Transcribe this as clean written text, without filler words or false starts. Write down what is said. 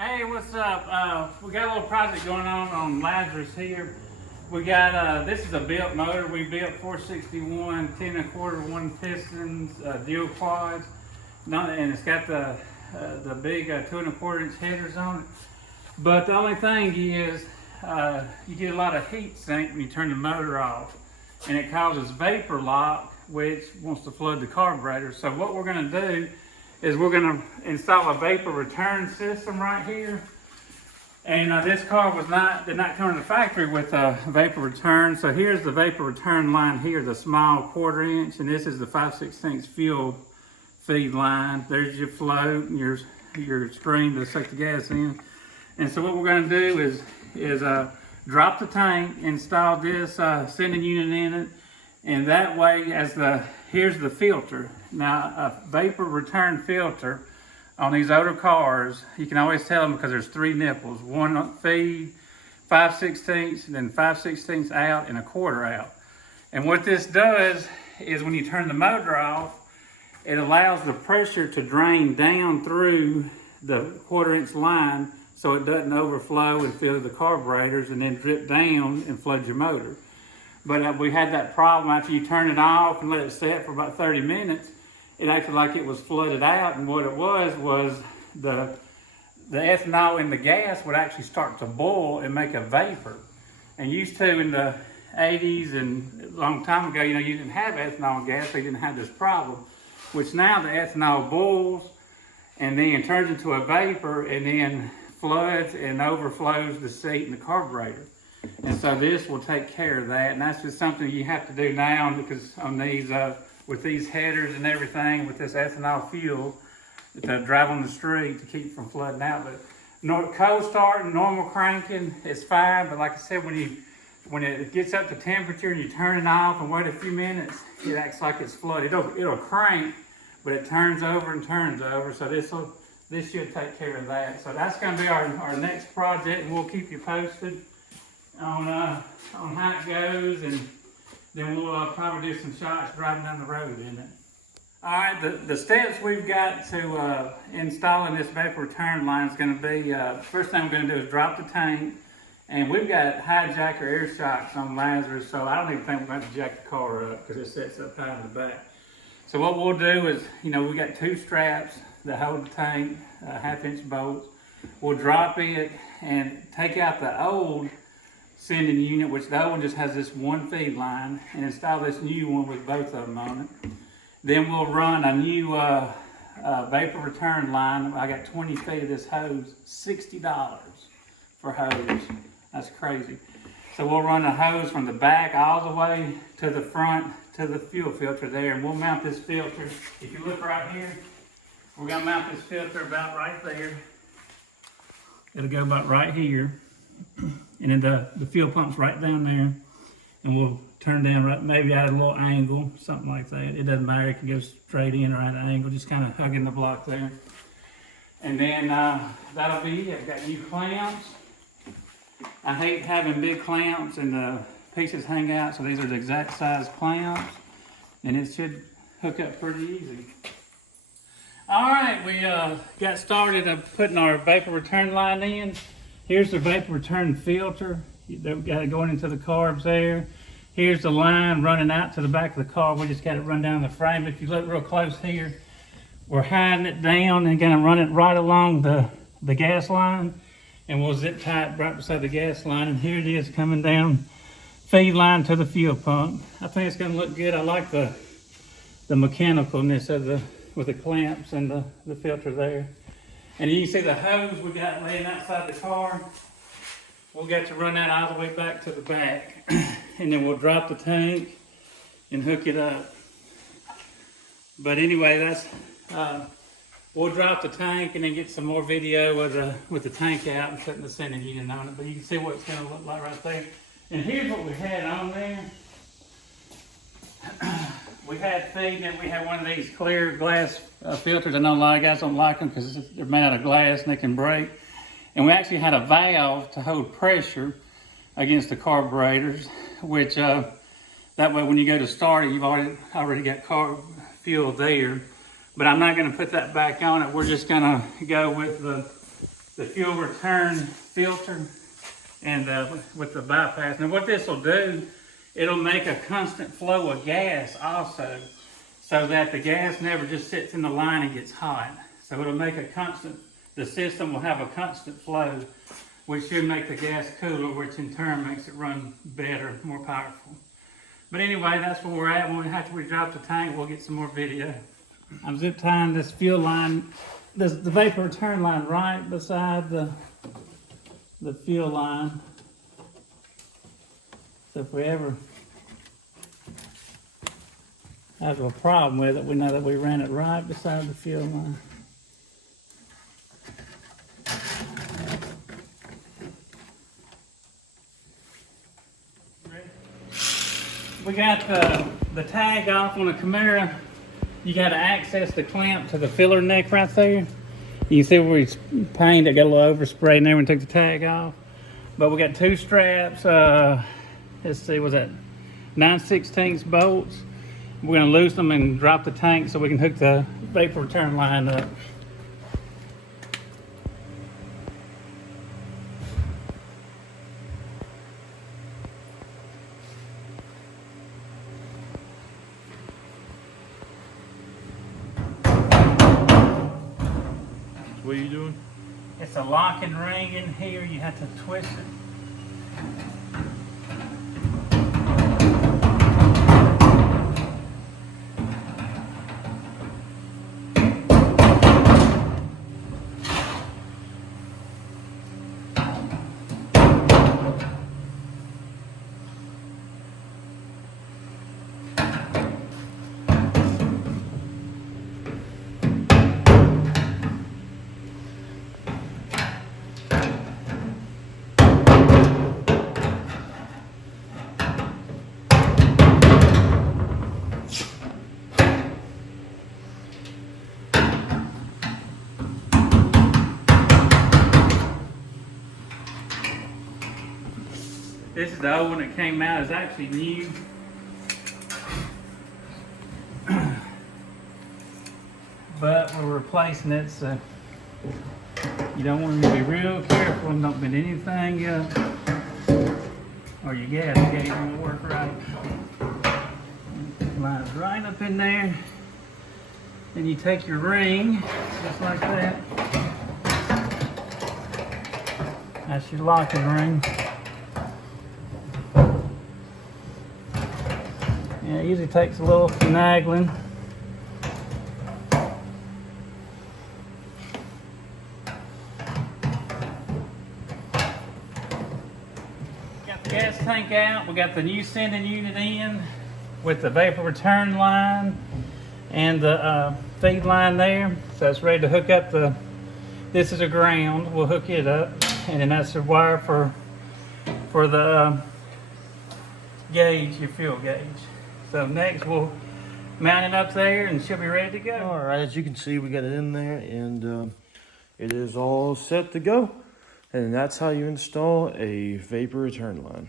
Hey, what's up? We got a little project going on Lazarus here. We got, this is a built motor. We built 461, 10 1/4, 1 pistons, dual quads. And it's got the big 2 1/4 inch headers on it. But the only thing is, you get a lot of heat sink when you turn the motor off. And it causes vapor lock, which wants to flood the carburetor. So what we're gonna do is we're going to install a vapor return system right here. And this car did not come to the factory with a vapor return. So here's the vapor return line here, the small 1/4 inch, and this is the 5/16 fuel feed line. There's your float and your screen to suck the gas in. And so what we're going to do is drop the tank, install this sending unit in it, and that way here's the filter. Now, a vapor return filter on these older cars, you can always tell them because there's 3 nipples. One feed, 5/16, then 5/16 out and 1/4 out. And what this does is when you turn the motor off, it allows the pressure to drain down through the 1/4 inch line so it doesn't overflow and fill the carburetors and then drip down and flood your motor. But we had that problem after you turn it off and let it set for about 30 minutes. It acted like it was flooded out, and what it was the ethanol in the gas would actually start to boil and make a vapor. And used to in the 80s and a long time ago, you didn't have ethanol in gas, so you didn't have this problem. Which now the ethanol boils and then turns into a vapor and then floods and overflows the seat and the carburetor. And so this will take care of that, and that's just something you have to do now because on these, with these headers and everything, with this ethanol fuel, to drive on the street to keep from flooding out. But cold starting, normal cranking, it's fine. But like I said, when it gets up to temperature and you turn it off and wait a few minutes, it acts like it's flooded. It'll crank, but it turns over and turns over. So this should take care of that. So that's going to be our next project, and we'll keep you posted on how it goes, and then we'll probably do some shots driving down the road in it. All right, the steps we've got to installing this vapor return line is going to be, first thing we're going to do is drop the tank, and we've got hijacker air shocks on Lazarus, so I don't even think we're going to jack the car up because it sets up high in the back. So what we'll do is, we got 2 straps that hold the tank, 1/2 inch bolts. We'll drop it and take out the old sending unit, which the old one just has this 1 feed line, and install this new one with both of them on it. Then we'll run a new vapor return line. I got 20 feet of this hose, $60 for hose. That's crazy. So we'll run a hose from the back all the way to the front to the fuel filter there, and we'll mount this filter. If you look right here, we're gonna mount this filter about right there. It'll go about right here. And then the fuel pump's right down there, and we'll turn down right, maybe at a little angle, something like that. It doesn't matter, it can go straight in or at an angle, just kind of hugging the block there. And then that'll be it. I've got new clamps. I hate having big clamps and the pieces hang out, so these are the exact size clamps, and it should hook up pretty easy. All right, we got started of putting our vapor return line in. Here's the vapor return filter. They've got it going into the carbs there. Here's the line running out to the back of the car. We just got it run down the frame. If you look real close here, we're hiding it down and gonna run it right along the gas line, and we'll zip tie it right beside the gas line. And here it is coming down feed line to the fuel pump. I think it's gonna look good. I like the mechanicalness of with the clamps and the filter there. And you can see the hose we got laying outside the car. We'll get to run that all the way back to the back. And then we'll drop the tank and hook it up. But anyway, we'll drop the tank and then get some more video with the tank out and putting the sending unit on it. But you can see what it's gonna look like right there. And here's what we had on there. We had feed, and we had one of these clear glass filters. I know a lot of guys don't like them because they're made out of glass and they can break. And we actually had a valve to hold pressure against the carburetors, which that way when you go to start it, you've already got fuel there. But I'm not going to put that back on it. We're just going to go with the fuel return filter and with the bypass. Now what this will do, it'll make a constant flow of gas also, so that the gas never just sits in the line and gets hot. So it'll make a constant, the system will have a constant flow, which should make the gas cooler, which in turn makes it run better, more powerful. But anyway, that's where we're at. After we drop the tank, we'll get some more video. I'm zip tying this fuel line, the vapor return line right beside the fuel line. So if we ever have a problem with it, we know that we ran it right beside the fuel line. We got the tag off on the Camaro. You got to access the clamp to the filler neck right there. You can see where it's painted, got a little overspray in there when we took the tag off. But we got two straps, let's see, was that 9/16 bolts. We're gonna loosen them and drop the tank so we can hook the vapor return line up. What are you doing? It's a locking ring in here. You have to twist it. This is the old one that came out. It's actually new. But we're replacing it, so you don't want to be real careful and don't bend anything up, or your gas gauge won't work right. Line it right up in there. Then you take your ring, just like that. That's your locking ring. Yeah, it usually takes a little finagling. Got the gas tank out. We got the new sending unit in with the vapor return line and the feed line there. So it's ready to hook up the, this is a ground. We'll hook it up. And then that's the wire for the gauge, your fuel gauge. So next we'll mount it up there and she'll be ready to go. All right, as you can see, we got it in there and it is all set to go. And that's how you install a vapor return line.